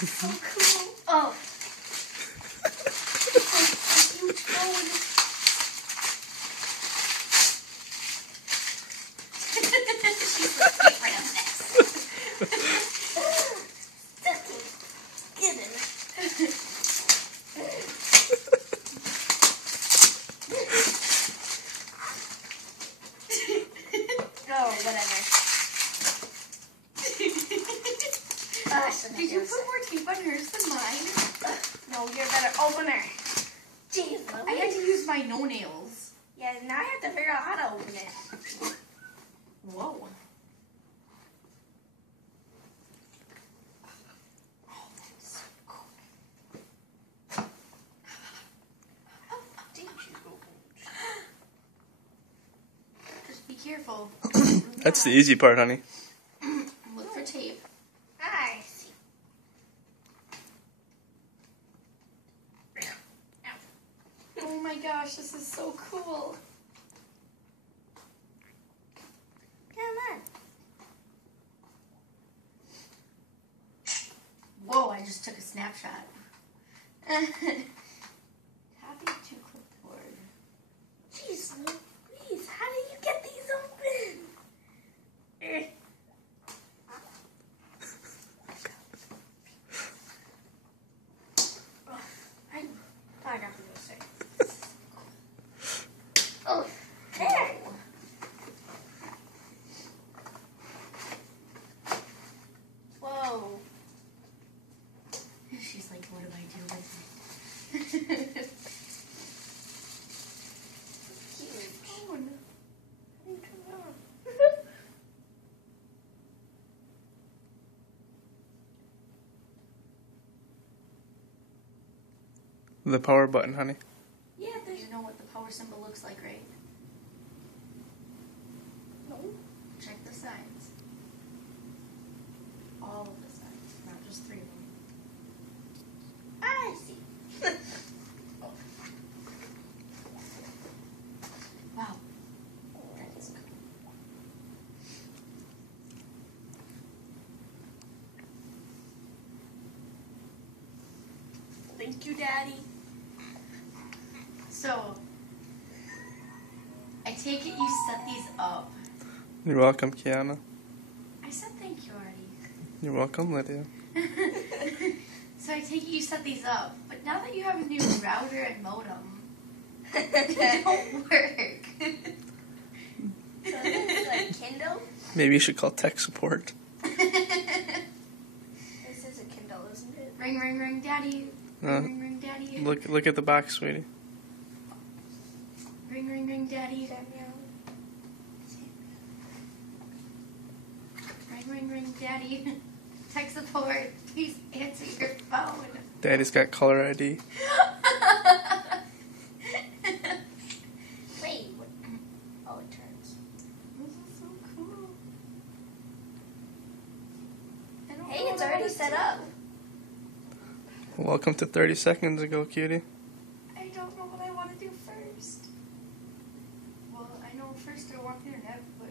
So cool. Oh. It's like a huge phone. She's the favorite of this. Get in. Oh, whatever. Did you put more tape on hers than mine? No, you're a better opener. Jeez, I had to use my no-nails. Yeah, now I have to figure out how to open it. Whoa. Just be careful. That's the easy part, honey. Look for tape. I see. Oh my gosh, this is so cool. Come on. Whoa, I just took a snapshot. Copy to clipboard. Jeez, Louise, how do you get these open? I got to go say. Oh, there. Whoa. She's like, what do I do with it? Huge. Oh, no. How do you turn it on? The power button, honey. Yeah, you know what the power symbol looks like, right? No. Check the signs. All of the signs, not just 3 of them. I see. Wow. That is cool. Thank you, Daddy. So, I take it you set these up. You're welcome, Kiana. I said thank you already. You're welcome, Lydia. So I take it you set these up, but now that you have a new router and modem, they don't work. So this is like Kindle? Maybe you should call tech support. This is a Kindle, isn't it? Ring, ring, ring, daddy. Ring, ring, ring, daddy. Look at the box, sweetie. Ring, ring, ring, daddy. Samuel. Ring, ring, ring, daddy. Tech support. Please answer your phone. Daddy's got caller ID. Wait, what? Oh, it turns. This is so cool. I don't Hey, know it's what I already wanna set do. up. Welcome to 30 seconds ago, cutie. I don't know what I want to do first. Well, I know first I want internet, but